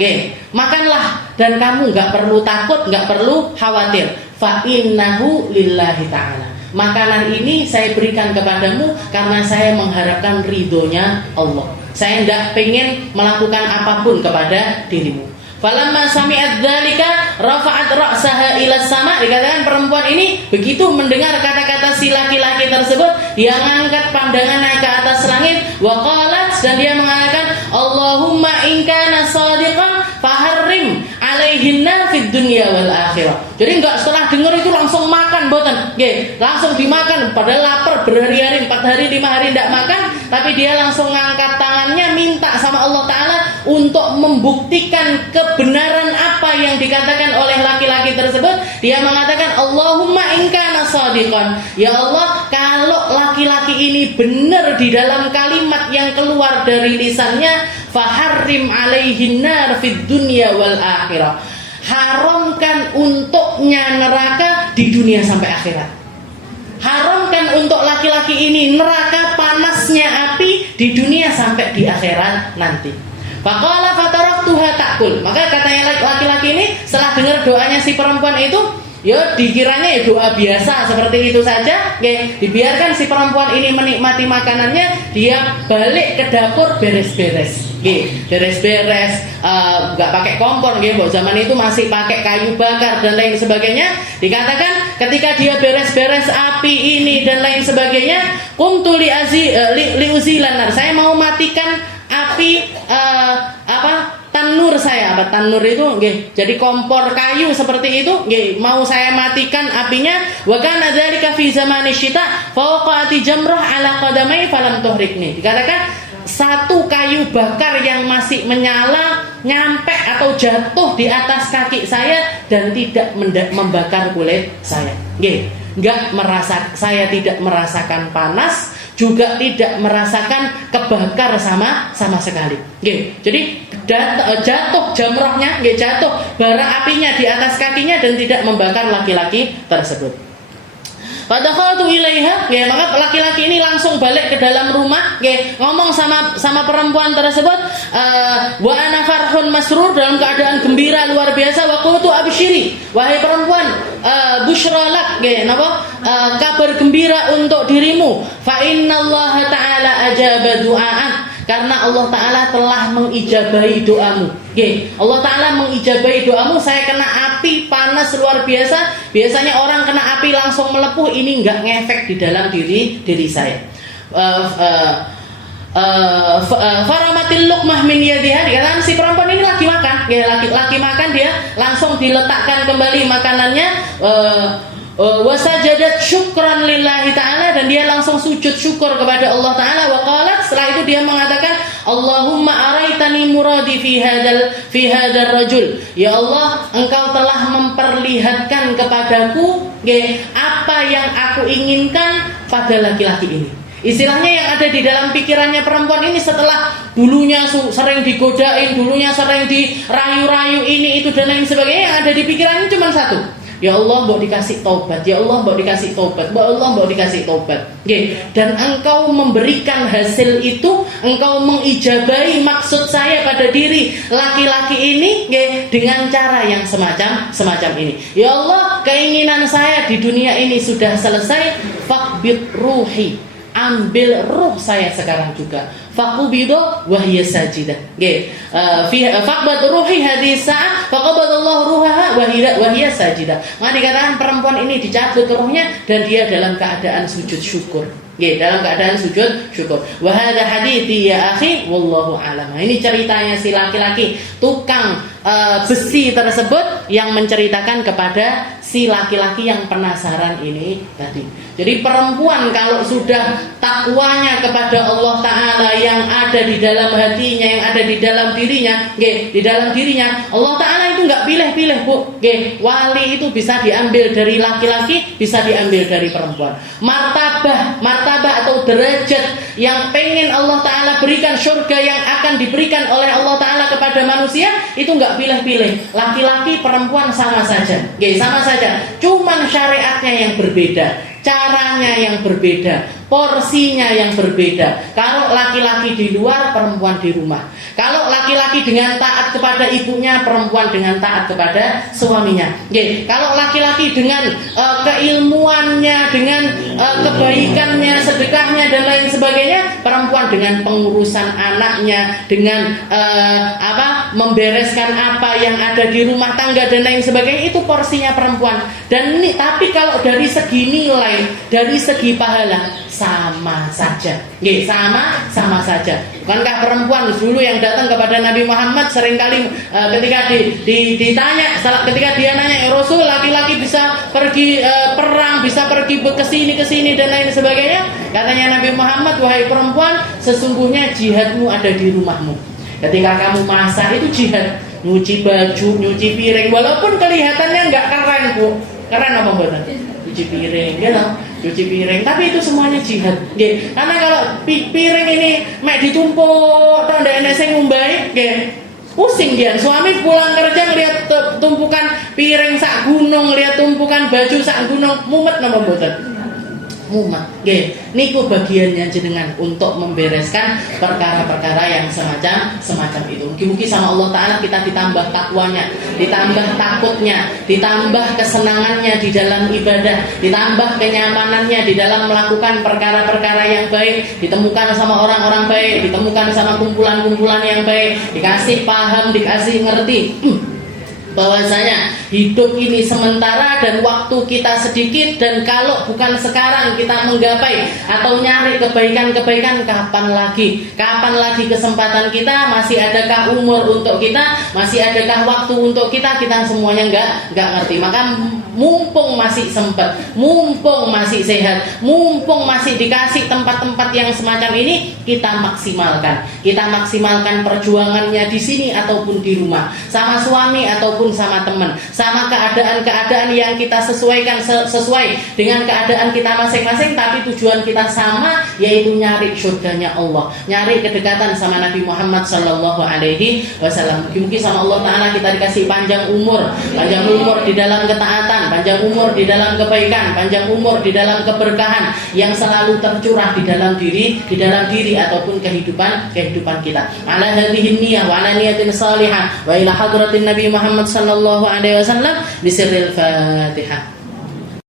Makanlah dan kamu enggak perlu takut, enggak perlu khawatir. Fa innahu lillahi ta'ala. Makanan ini saya berikan kepadamu karena saya mengharapkan ridhonya Allah. Saya tidak pengen melakukan apapun kepada dirimu. Falamma sami'at dzalika rafa'at ra'saha ila sama. Dikatakan perempuan ini begitu mendengar kata-kata si laki-laki tersebut, dia mengangkat pandangannya ke atas langit, wa qalat, dan dia mengatakan, Allahumma in kana shadiqan faharrim alaihinna fid dunya wal akhirah. Jadi enggak setelah dengar itu langsung makan boten. Langsung dimakan, padahal lapar berhari-hari, 4 hari 5 hari tidak makan, tapi dia langsung ngangkat tangannya minta sama Allah Ta'ala untuk membuktikan kebenaran apa yang dikatakan oleh laki-laki tersebut. Dia mengatakan, Allahumma in kana shadiqan. Ya Allah, kalau laki-laki ini benar di dalam kalimat yang keluar dari lisannya, faharrim alaihin nar fid dunya wal akhirah. Haramkan untuknya neraka di dunia sampai akhirat. Haramkan untuk laki-laki ini neraka, panasnya api di dunia sampai di akhirat nanti. Faqala fataraktuha ta'kul. Maka katanya laki-laki ini setelah dengar doanya si perempuan itu, ya dikiranya doa biasa seperti itu saja. Dibiarkan si perempuan ini menikmati makanannya, dia balik ke dapur beres-beres. Beres-beres, nggak pakai kompor, zaman itu masih pakai kayu bakar dan lain sebagainya. Dikatakan ketika dia beres-beres api ini dan lain sebagainya, qumtu li uzilanar, saya mau matikan api tanur saya. Tanur itu jadi kompor kayu seperti itu, mau saya matikan apinya. Wa kana dzalika fi zamani syita fawqati jamrah ala qadamai falam tuhrikni. Dikatakan satu kayu bakar yang masih menyala nyampe atau jatuh di atas kaki saya dan tidak membakar kulit saya. Saya tidak merasakan panas, juga tidak merasakan kebakar sama sekali. Jadi jatuh jamrohnya, jatuh bara apinya di atas kakinya dan tidak membakar laki-laki tersebut. Padahal ilaiha, maka laki-laki ini langsung balik ke dalam rumah, ngomong sama perempuan tersebut, wa ana farhun masrur, dalam keadaan gembira luar biasa. Wa qultu abshiri, wahai perempuan, bushralak, kabar gembira untuk dirimu. Fa innallaha ta'ala ajaba du'aan, karena Allah Ta'ala telah mengijabahi doamu. Allah Ta'ala mengijabahi doamu. Saya kena api panas luar biasa. Biasanya orang kena api langsung melepuh, ini enggak ngefek di dalam diri saya. faramatil luqmah min yadiha, dikatakan si perempuan ini lagi makan, lagi makan, dia langsung diletakkan kembali makanannya, wasajadat syukran lillahi ta'ala, dan dia langsung sujud syukur kepada Allah ta'ala. Wa qalat, setelah itu dia mengatakan, Allahumma araitani muradi fi hadal rajul, ya Allah, engkau telah memperlihatkan kepadaku apa yang aku inginkan pada laki-laki ini. Istilahnya yang ada di dalam pikirannya perempuan ini setelah dulunya sering digodain, dulunya sering dirayu-rayu ini itu dan lain sebagainya, yang ada di pikirannya cuma satu. Ya Allah, mau dikasih taubat. Ya Allah, mau dikasih taubat. Ya Allah, mau dikasih taubat. Dan engkau memberikan hasil itu, engkau mengijabahi maksud saya pada diri laki-laki ini dengan cara yang semacam ini. Ya Allah, keinginan saya di dunia ini sudah selesai. Faqbid ruhi, ambil ruh saya sekarang juga. Faqubidu wa hiya sajidah. Faqbad ruhi hadhihi sa'ah faqabadallahu ruhaha wa hiya sajidah. Maka dikatakan perempuan ini dicabut ruhnya dan dia dalam keadaan sujud syukur. Dalam keadaan sujud syukur. Wa hadha hadithi ya akhi wallahu a'lam. Ini ceritanya si laki-laki tukang besi tersebut yang menceritakan kepada si laki-laki yang penasaran ini tadi. Jadi perempuan kalau sudah takwanya kepada Allah Ta'ala yang ada di dalam hatinya, yang ada di dalam dirinya, di dalam dirinya, Allah Ta'ala itu nggak pilih-pilih, Bu. Wali itu bisa diambil dari laki-laki, bisa diambil dari perempuan. Martabah atau derajat yang pengen Allah Ta'ala berikan, surga yang akan diberikan oleh Allah Ta'ala kepada manusia, itu nggak pilih-pilih. Laki-laki, perempuan sama saja. Sama saja. Cuman syariatnya yang berbeda, caranya yang berbeda, porsinya yang berbeda. Kalau laki-laki di luar, perempuan di rumah. Kalau laki-laki dengan taat kepada ibunya, perempuan dengan taat kepada suaminya. Kalau laki-laki dengan keilmuannya, dengan kebaikannya, sedekahnya dan lain sebagainya, perempuan dengan pengurusan anaknya, dengan membereskan apa yang ada di rumah tangga dan lain sebagainya, itu porsinya perempuan. Dan ini, tapi kalau dari segi nilai, dari segi pahala, sama saja. Sama saja. Bukankah perempuan dulu yang datang kepada Nabi Muhammad seringkali ketika ditanya, ketika dia nanya, ya Rasul, laki-laki bisa pergi perang, bisa pergi ke sini dan lain sebagainya. Katanya Nabi Muhammad, wahai perempuan, sesungguhnya jihadmu ada di rumahmu. Ketika kamu masak itu jihad, nyuci baju, nyuci piring, walaupun kelihatannya nggak keren, Bu. Keren apa buatan? Cuci piring, cuci piring, tapi itu semuanya jihad. Karena kalau piring ini mek ditumpuk, atau ndak enek sing ngumbai, pusing dia. Suami pulang kerja ngelihat tumpukan piring sak gunung, lihat tumpukan baju sak gunung, mumet napa mboten? Mumet. Niku bagiannya jenengan untuk membereskan perkara-perkara yang semacam itu. Mungkin sama Allah Ta'ala kita ditambah takwanya, ditambah takutnya, ditambah kesenangannya di dalam ibadah, ditambah kenyamanannya di dalam melakukan perkara-perkara yang baik, ditemukan sama orang-orang baik, ditemukan sama kumpulan-kumpulan yang baik, dikasih paham, dikasih ngerti bahwasanya hidup ini sementara dan waktu kita sedikit, dan kalau bukan sekarang kita menggapai atau nyari kebaikan-kebaikan, kapan lagi kesempatan kita, masih adakah umur untuk kita, masih adakah waktu untuk kita semuanya nggak ngerti. Maka mumpung masih sempat, mumpung masih sehat, mumpung masih dikasih tempat-tempat yang semacam ini, kita maksimalkan perjuangannya di sini ataupun di rumah, sama suami ataupun sama teman, sama keadaan-keadaan yang kita sesuaikan sesuai dengan keadaan kita masing-masing, tapi tujuan kita sama, yaitu nyari surganya Allah, nyari kedekatan sama Nabi Muhammad sallallahu alaihi wasallam. Mungkin sama Allah Ta'ala kita dikasih panjang umur di dalam ketaatan, panjang umur di dalam kebaikan, panjang umur di dalam keberkahan yang selalu tercurah di dalam diri ataupun kehidupan kita. Ala hadhihi niyyah wa ala niyatin salihah wa ila hadratin Nabi Muhammad sallallahu alaihi wasallam bisirril Fatihah.